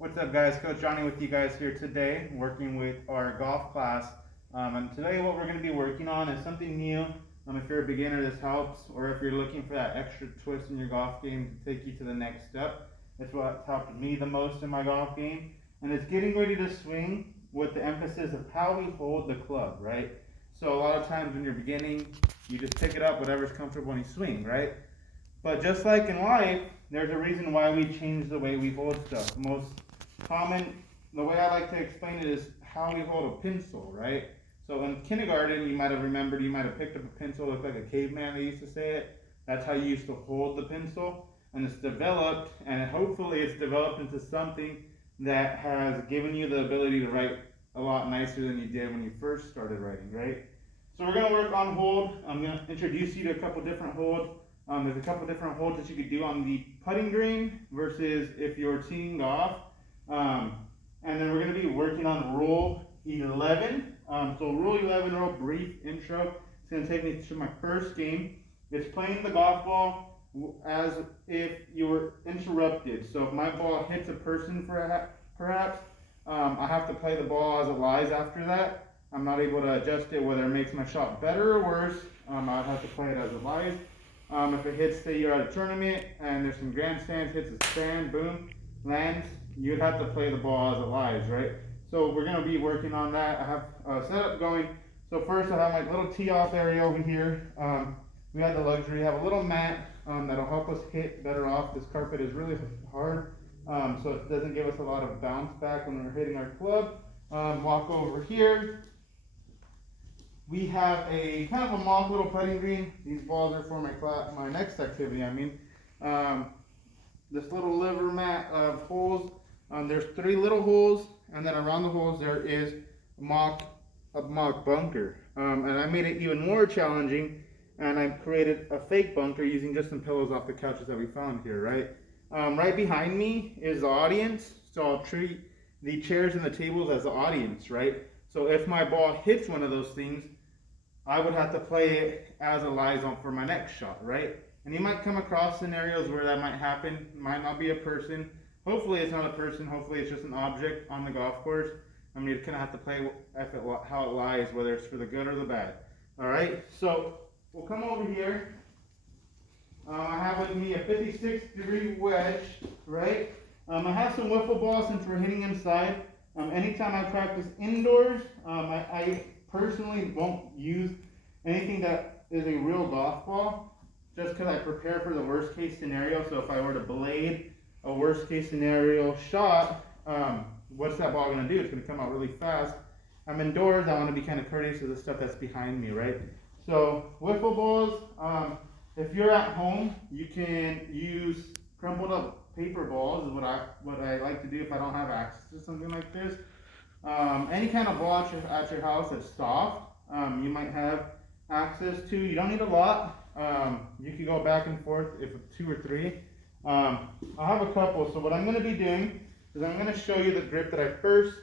What's up, guys? Coach Johnny with you guys here today, working with our golf class. And today, what we're going to be working on is something new. If you're a beginner, this helps, or if you're looking for that extra twist in your golf game to take you to the next step, it's what's helped me the most in my golf game. And it's getting ready to swing with the emphasis of how we hold the club, right? So, a lot of times when you're beginning, you just pick it up, whatever's comfortable, and you swing, right? But just like in life, there's a reason why we change the way we hold stuff. The way I like to explain it is how we hold a pencil, right? So in kindergarten, you might have remembered, you might have picked up a pencil, looked like a caveman, they used to say it. That's how you used to hold the pencil. And it's developed, and hopefully it's developed into something that has given you the ability to write a lot nicer than you did when you first started writing, right? So we're going to work on hold. I'm going to introduce you to a couple different holds. There's a couple different holds that you could do on the putting green versus if you're teeing off. And then we're going to be working on Rule 11. So Rule 11, real brief intro. It's going to take me to my first game. It's playing the golf ball as if you were interrupted. So if my ball hits a person perhaps, I have to play the ball as it lies after that. I'm not able to adjust it whether it makes my shot better or worse. I'd have to play it as it lies. If it hits, say you're at a tournament and there's some grandstands, hits a stand, boom, lands, you'd have to play the ball as it lies, right? So we're going to be working on that. I have a setup going. So first I have my little tee off area over here. We have the luxury, have a little mat that'll help us hit better off. This carpet is really hard, so it doesn't give us a lot of bounce back when we're hitting our club. Walk over here. We have a kind of a mock little putting green. These balls are for my next activity. This little liver mat of holes. There's 3 little holes, and then around the holes there is a mock bunker. And I made it even more challenging, and I created a fake bunker using just some pillows off the couches that we found here, right? Right behind me is the audience, so I'll treat the chairs and the tables as the audience, right? So if my ball hits one of those things, I would have to play it as it lies on for my next shot, right? And you might come across scenarios where that might happen. It might not be a person. Hopefully it's not a person. Hopefully it's just an object on the golf course. You kind of have to play how it lies, whether it's for the good or the bad. All right, so we'll come over here. I have with me a 56-degree wedge, right? I have some wiffle balls since we're hitting inside. Anytime I practice indoors, I personally won't use anything that is a real golf ball, just because I prepare for the worst case scenario. So if I were to blade a worst case scenario shot, what's that ball going to do? It's going to come out really fast. I'm indoors. I want to be kind of courteous to the stuff that's behind me, right? So wiffle balls, if you're at home, you can use crumpled up paper balls is what I like to do if I don't have access to something like this. Any kind of ball at your house that's soft, you might have access to. You don't need a lot. You can go back and forth if 2 or 3. I have a couple. So what I'm going to be doing is I'm going to show you the grip that how I first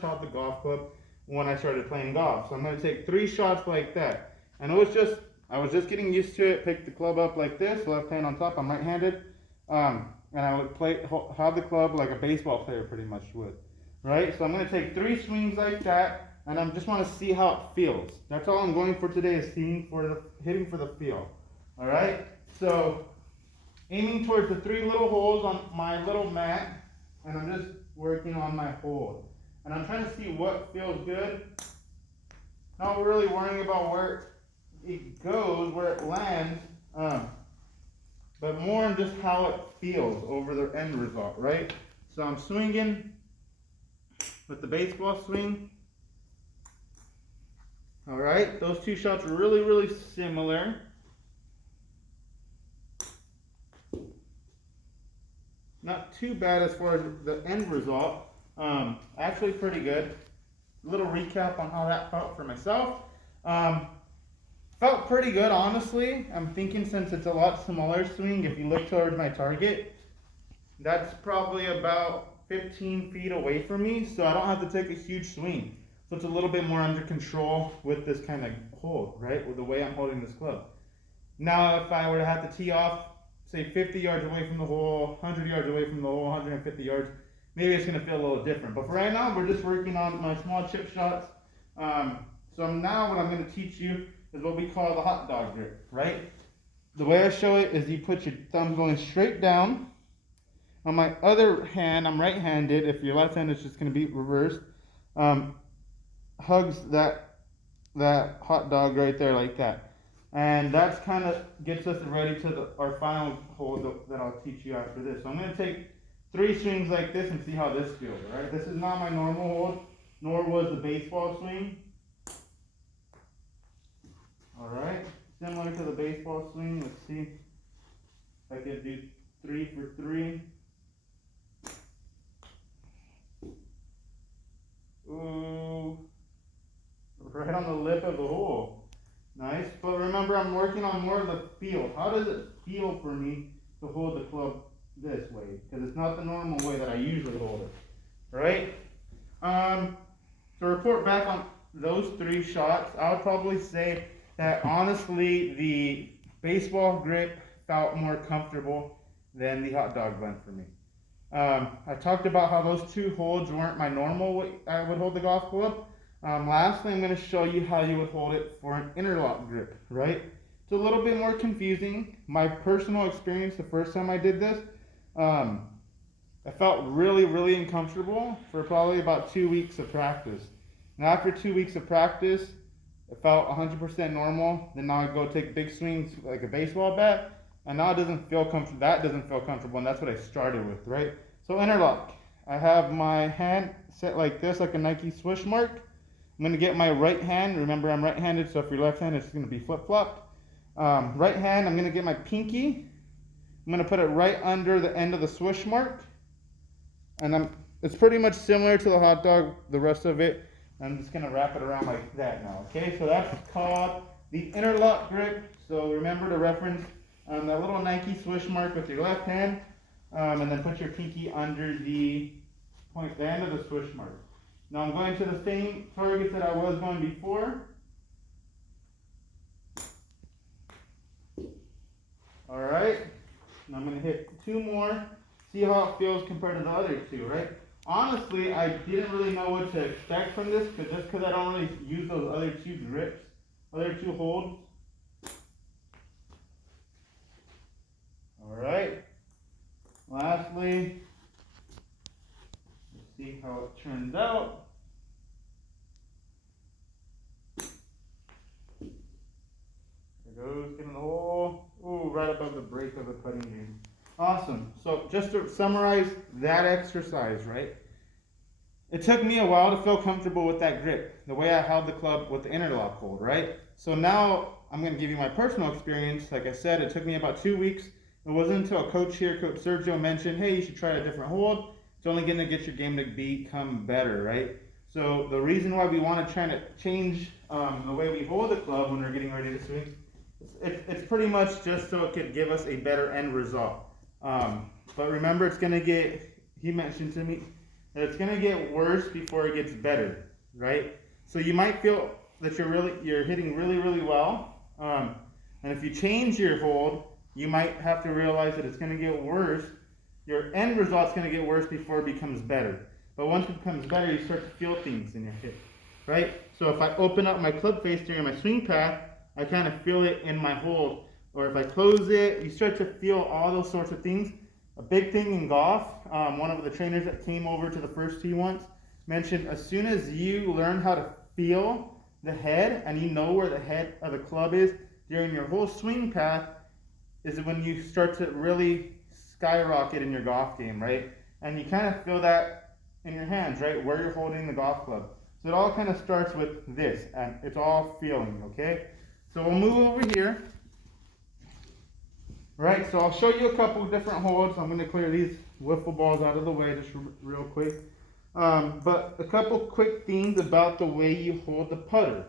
held the golf club when I started playing golf. So I'm going to take 3 shots like that. And I was just getting used to it. Pick the club up like this, left hand on top. I'm right-handed. And I would have the club like a baseball player pretty much would, right? So I'm going to take 3 swings like that, and I just want to see how it feels. That's all I'm going for today, is hitting for the feel. All right? So aiming towards the 3 little holes on my little mat, and I'm just working on my hold. And I'm trying to see what feels good. Not really worrying about where it goes, where it lands. But more on just how it feels over the end result, right? So I'm swinging with the baseball swing. All right, those 2 shots are really, really similar. Not too bad as far as the end result. Actually pretty good. A little recap on how that felt for myself. Felt pretty good, honestly. I'm thinking since it's a lot smaller swing, if you look towards my target, that's probably about 15 feet away from me, so I don't have to take a huge swing. So it's a little bit more under control with this kind of hold, right? With the way I'm holding this club. Now, if I were to have to tee off say 50 yards away from the hole, 100 yards away from the hole, 150 yards, maybe it's going to feel a little different. But for right now, we're just working on my small chip shots. So now what I'm going to teach you is what we call the hot dog grip, right? The way I show it is you put your thumb going straight down. On my other hand, I'm right-handed. If you're left-handed, it's just going to be reversed. Hugs that hot dog right there like that. And that's kind of gets us ready to our final hold that I'll teach you after this. So I'm going to take 3 swings like this and see how this feels, right? This is not my normal hold, nor was the baseball swing. All right, similar to the baseball swing. Let's see if I can do 3 for 3. Ooh, right on the lip of the hole. Nice, but remember I'm working on more of the feel. How does it feel for me to hold the club this way? Because it's not the normal way that I usually hold it, right? To report back on those 3 shots, I would probably say that honestly the baseball grip felt more comfortable than the hot dog bun for me. I talked about how those 2 holds weren't my normal way I would hold the golf club. Lastly, I'm going to show you how you would hold it for an interlock grip, right? It's a little bit more confusing. My personal experience the first time I did this, I felt really, really uncomfortable for probably about 2 weeks of practice. And after 2 weeks of practice, it felt 100% normal. Then now I go take big swings like a baseball bat, and now it doesn't feel comfortable. That doesn't feel comfortable, and that's what I started with, right? So interlock. I have my hand set like this, like a Nike swoosh mark. I'm going to get my right hand. Remember, I'm right-handed, so if you're left-handed, it's going to be flip-flopped. Right hand, I'm going to get my pinky. I'm going to put it right under the end of the swoosh mark. And it's pretty much similar to the hot dog, the rest of it. I'm just going to wrap it around like that now, okay? So that's called the interlock grip. So remember to reference that little Nike swoosh mark with your left hand, and then put your pinky under the end of the swoosh mark. Now I'm going to the same targets that I was going before. All right, now I'm going to hit 2 more, see how it feels compared to the other 2, right? Honestly, I didn't really know what to expect from this, just because I don't really use those other 2 grips, other 2 holds. All right, lastly, let's see how it turns out. There goes, get in the hole. Ooh, right above the break of the putting green. Awesome. So just to summarize that exercise, right? It took me a while to feel comfortable with that grip, the way I held the club with the interlock hold, right? So now I'm going to give you my personal experience. Like I said, it took me about 2 weeks. It wasn't until a coach here, Coach Sergio, mentioned, hey, you should try a different hold. It's only going to get your game to become better, right? So the reason why we want to try to change the way we hold the club when we're getting ready to swing, it's pretty much just so it could give us a better end result. But remember, it's going to get, he mentioned to me, that it's going to get worse before it gets better, right? So you might feel that you're hitting really, really well. And if you change your hold, you might have to realize that it's going to get worse. Your end result's going to get worse before it becomes better. But once it becomes better, you start to feel things in your hip, right? So if I open up my club face during my swing path, I kind of feel it in my hold. Or if I close it, you start to feel all those sorts of things. A big thing in golf, one of the trainers that came over to the first tee once mentioned, as soon as you learn how to feel the head and you know where the head of the club is during your whole swing path, is when you start to really skyrocket in your golf game, right? And you kind of feel that in your hands, right? Where you're holding the golf club. So it all kind of starts with this, and it's all feeling, okay? So we'll move over here. Right, so I'll show you a couple of different holds. I'm going to clear these wiffle balls out of the way just real quick. But a couple quick things about the way you hold the putter.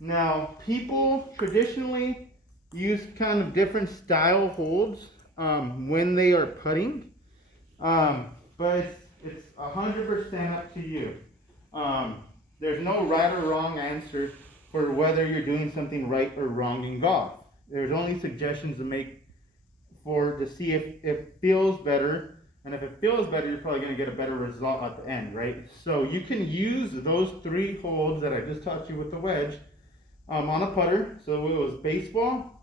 Now, people traditionally use kind of different style holds when they are putting, but it's 100% up to you. There's no right or wrong answer for whether you're doing something right or wrong in golf. There's only suggestions to make to see if it feels better. And if it feels better, you're probably going to get a better result at the end, right? So you can use those 3 holds that I just taught you with the wedge on a putter. So it was baseball,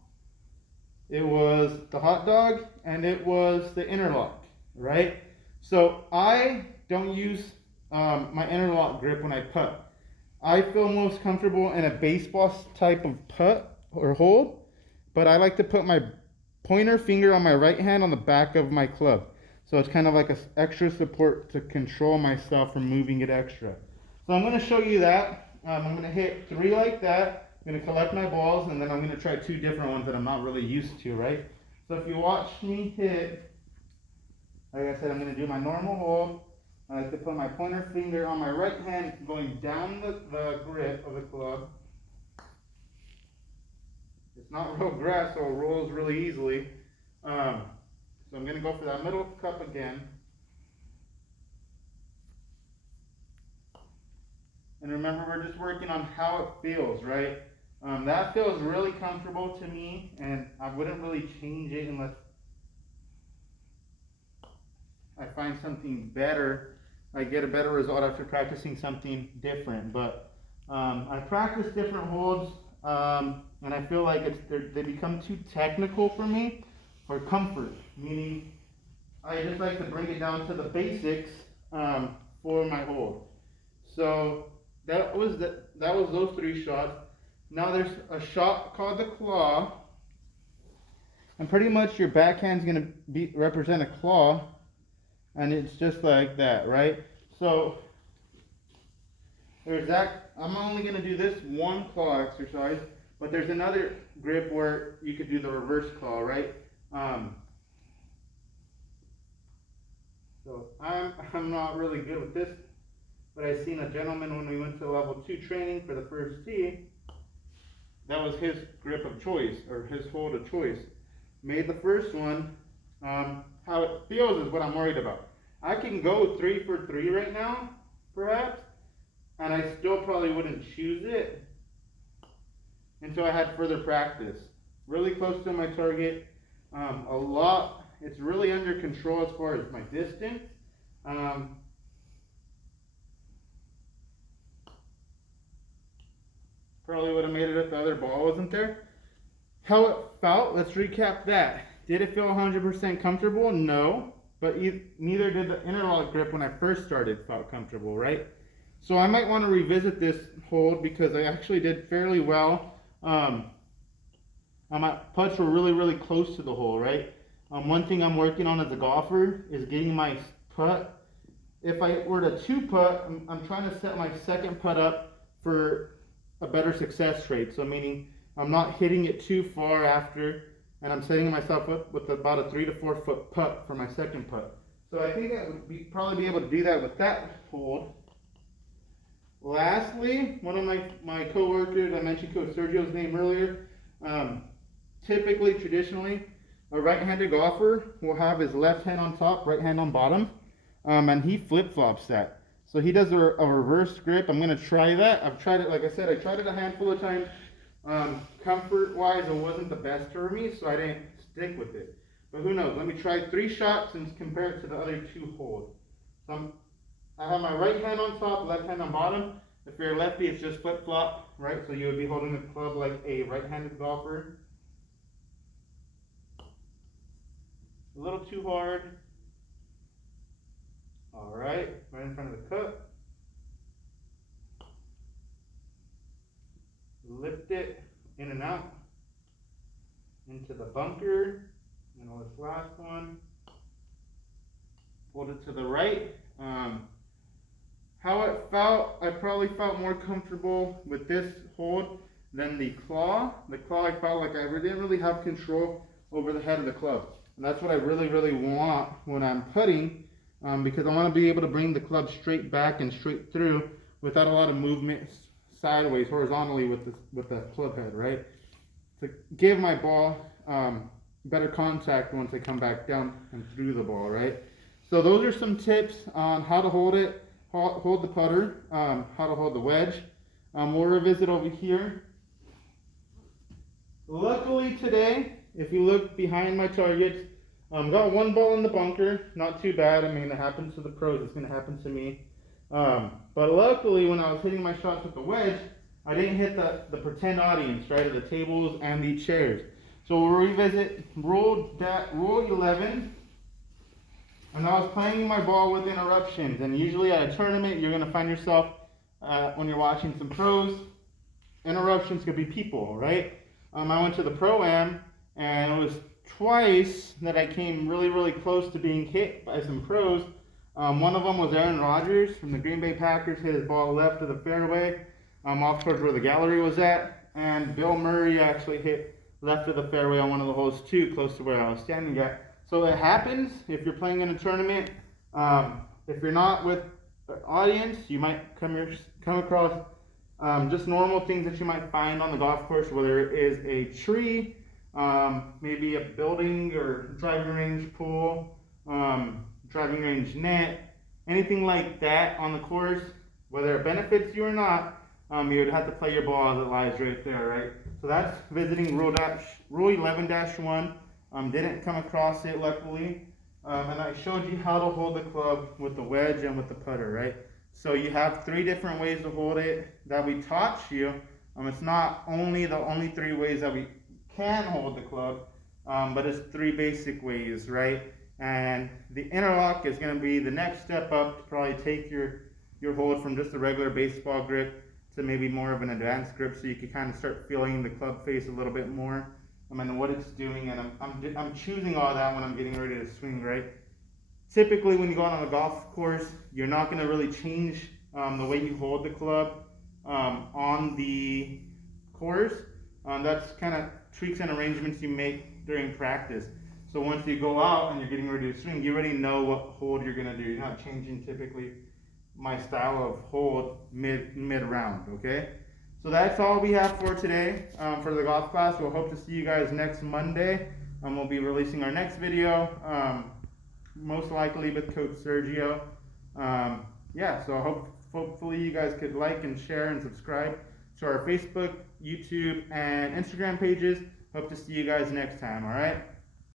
it was the hot dog, and it was the interlock, right? So I don't use my interlock grip when I putt. I feel most comfortable in a baseball type of putt or hold, but I like to put my pointer finger on my right hand on the back of my club. So it's kind of like an extra support to control myself from moving it extra. So I'm going to show you that. I'm going to hit 3 like that. I'm going to collect my balls, and then I'm going to try 2 different ones that I'm not really used to, right? So if you watch me hit, like I said, I'm going to do my normal hold. I like to put my pointer finger on my right hand going down the grip of the club. It's not real grass, so it rolls really easily. So I'm going to go for that middle cup again. And remember, we're just working on how it feels, right? That feels really comfortable to me, and I wouldn't really change it unless I find something better. I get a better result after practicing something different. But I practice different holds, and I feel like they become too technical for me for comfort. Meaning, I just like to bring it down to the basics for my hold. So that was those 3 shots. Now there's a shot called the claw, and pretty much your backhand's gonna represent a claw, and it's just like that, right? So there's that. I'm only gonna do this 1 claw exercise, but there's another grip where you could do the reverse claw, right? So I'm not really good with this, but I seen a gentleman when we went to level 2 training for the first tee. That was his grip of choice, or his hold of choice. Made the first one. How it feels is what I'm worried about. I can go 3 for 3 right now, perhaps, and I still probably wouldn't choose it until I had further practice. Really close to my target. It's really under control as far as my distance. Probably would have made it if the other ball wasn't there. How it felt, let's recap that. Did it feel 100% comfortable? No, but neither did the interlock grip when I first started felt comfortable, right? So I might want to revisit this hold because I actually did fairly well. My putts were really, really close to the hole, right? One thing I'm working on as a golfer is getting my putt. If I were to 2-putt, I'm trying to set my second putt up for a better success rate. So meaning I'm not hitting it too far after, and I'm setting myself up with about a 3 to 4 foot putt for my second putt. So I think I would probably be able to do that with that hold. Lastly, one of my coworkers, I mentioned Coach Sergio's name earlier. Typically, traditionally, a right-handed golfer will have his left hand on top, right hand on bottom, and he flip-flops that. So he does a reverse grip. I'm going to try that. I've tried it, like I said, I tried it a handful of times. Comfort-wise, it wasn't the best for me, so I didn't stick with it. But who knows? Let me try 3 shots and compare it to the other 2 holds. So I have my right hand on top, left hand on bottom. If you're a lefty, it's just flip-flop, right? So you would be holding the club like a right-handed golfer. A little too hard. All right, right in front of the cup. Lift it in and out into the bunker. And on this last one, hold it to the right. How it felt, I probably felt more comfortable with this hold than the claw. The claw, I felt like I didn't really have control over the head of the club. And that's what I really, really want when I'm putting, because I want to be able to bring the club straight back and straight through without a lot of movement sideways, horizontally with the club head, right? To give my ball better contact once I come back down and through the ball, right? So those are some tips on how to hold it, hold the putter, how to hold the wedge. We'll revisit over here. Luckily today, if you look behind my targets, Got one ball in the bunker, not too bad. I mean, it happens to the pros. It's gonna happen to me. But luckily, when I was hitting my shots with the wedge, I didn't hit the pretend audience, right, of the tables and the chairs. So we'll revisit rule 11. And I was playing my ball with interruptions. And usually at a tournament, you're gonna find yourself when you're watching some pros, interruptions could be people, right? I went to the Pro-Am, and it was twice that I came really, really close to being hit by some pros. One of them was Aaron Rodgers from the Green Bay Packers, hit his ball left of the fairway, off towards where the gallery was at. And Bill Murray actually hit left of the fairway on one of the holes too, close to where I was standing at. So it happens if you're playing in a tournament. If you're not with the audience, you might come across just normal things that you might find on the golf course, whether it is a tree, maybe a building or driving range pool, driving range net, anything like that on the course, whether it benefits you or not, you would have to play your ball as it lies right there, right? So that's visiting rule 11-1. Didn't come across it, luckily. And I showed you how to hold the club with the wedge and with the putter, right? So you have 3 different ways to hold it that we taught you. It's not only the only 3 ways that we can hold the club, but it's 3 basic ways, right? And the interlock is going to be the next step up to probably take your hold from just a regular baseball grip to maybe more of an advanced grip, so you can kind of start feeling the club face a little bit more. And what it's doing, and I'm choosing all that when I'm getting ready to swing, right? Typically, when you go out on a golf course, you're not going to really change the way you hold the club on the course. That's kind of tweaks and arrangements you make during practice. So once you go out and you're getting ready to swing, you already know what hold you're going to do. You're not changing typically my style of hold mid-round, okay? So that's all we have for today for the golf class. We'll hope to see you guys next Monday. We'll be releasing our next video, most likely with Coach Sergio. Yeah, so hopefully you guys could like and share and subscribe to our Facebook, YouTube, and Instagram pages. Hope to see you guys next time, all right?